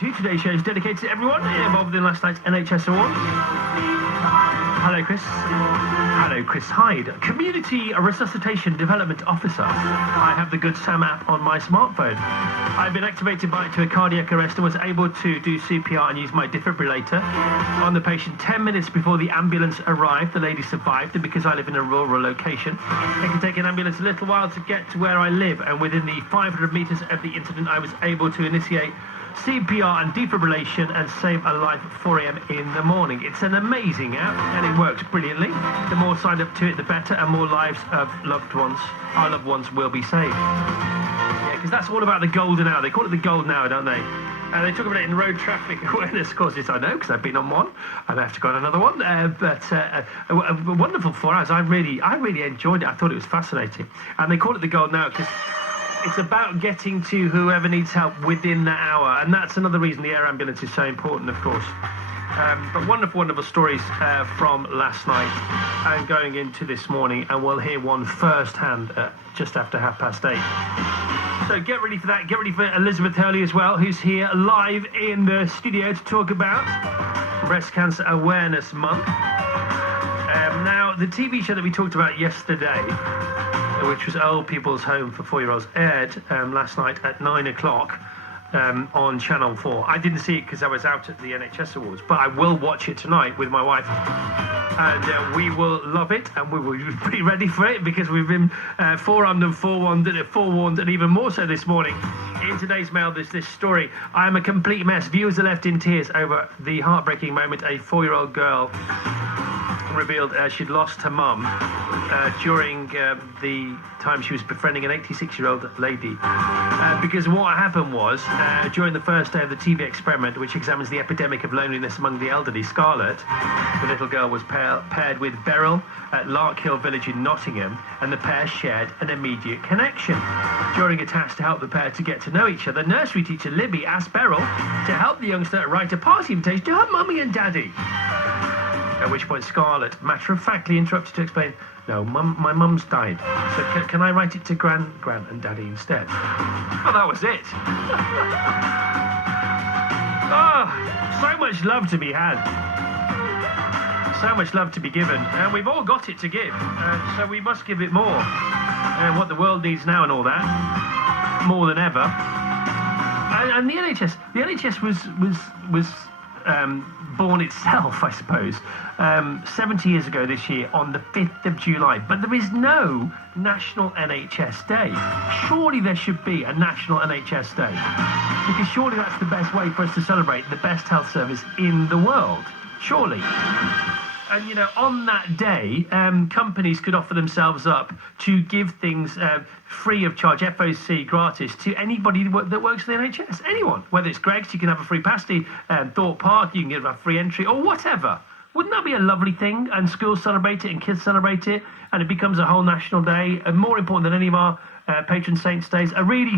2. Today's show is dedicated to everyone involved in last night's NHS Awards. Hello, Chris. Hello, Chris Hyde, Community Resuscitation Development Officer. I have the Good Sam app on my smartphone. I've been activated by it to a cardiac arrest and was able to do CPR and use my defibrillator on the patient 10 minutes before the ambulance arrived. The lady survived, and because I live in a rural location, it can take an ambulance a little while to get to where I live, and within the 500 metres of the incident, I was able to initiate CPR and defibrillation and save a life at 4 a.m. in the morning. It's an amazing app and it works brilliantly. The more signed up to it, the better, and more lives of our loved ones will be saved. Yeah, because that's all about the golden hour. They call it the golden hour, don't they? And they talk about it in road traffic awareness courses. I know, because I've been on one, and I have to go on another one. But a wonderful 4 hours. I really enjoyed it. I thought it was fascinating. And they call it the golden hour because it's about getting to whoever needs help within that hour, and that's another reason the air ambulance is so important, of course. But wonderful stories from last night and going into this morning, and we'll hear one firsthand just after 8:30. So get ready for that. Get ready for Elizabeth Hurley as well, who's here live in the studio to talk about Breast Cancer Awareness Month. Now, the TV show that we talked about yesterday, which was Old People's Home for 4-year-olds, aired last night at 9 o'clock on Channel 4. I didn't see it because I was out at the NHS Awards, but I will watch it tonight with my wife, and we will love it, and we will be ready for it because we've been forearmed and forewarned, and even more so this morning. In today's mail, there's this story. I am a complete mess. Viewers are left in tears over the heartbreaking moment a 4-year-old girl revealed she'd lost her mum during the time she was befriending an 86-year-old lady. Because what happened was, during the first day of the TV experiment, which examines the epidemic of loneliness among the elderly, Scarlett, the little girl was paired with Beryl at Larkhill Village in Nottingham, and the pair shared an immediate connection. During a task to help the pair to get to know each other, nursery teacher Libby asked Beryl to help the youngster write a party invitation to her mummy and daddy. At which point Scarlett matter-of-factly interrupted to explain, "No, my mum's died, so can I write it to Gran and Daddy instead?" Well, that was it. Oh, so much love to be had. So much love to be given. And we've all got it to give, so we must give it more. And what the world needs now and all that, more than ever. And the NHS was born itself, I suppose, 70 years ago this year on the 5th of July. But there is no National NHS Day. Surely there should be a National NHS Day, because surely that's the best way for us to celebrate the best health service in the world. Surely. And, you know, on that day, companies could offer themselves up to give things free of charge, FOC, gratis, to anybody that works for the NHS. Anyone. Whether it's Greg's, you can have a free pasty, Thorpe Park, you can give a free entry, or whatever. Wouldn't that be a lovely thing? And schools celebrate it, and kids celebrate it, and it becomes a whole national day, and more important than any of our patron saints' days. A really